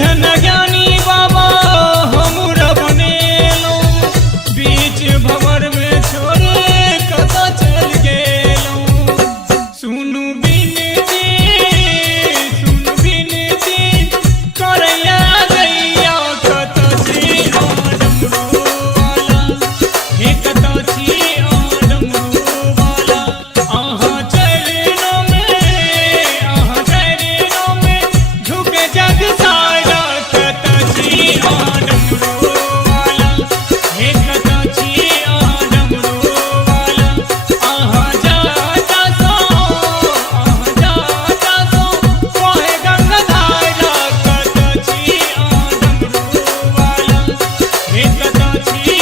धन ज्ञानी बाबा हमरा बनेलो बीच भंवर में छोड़े कता चल गेलो सुनु बिनती करैया गैया कता छी डमरू वाला हे कता छी डमरू वाला आहा चरणों में झुके जग सारा कता छी डमरू वाला हे कता छी डमरू वाला आहा जाता सो कोहे गंगाधारा कता छी डमरू वाला हे कता छी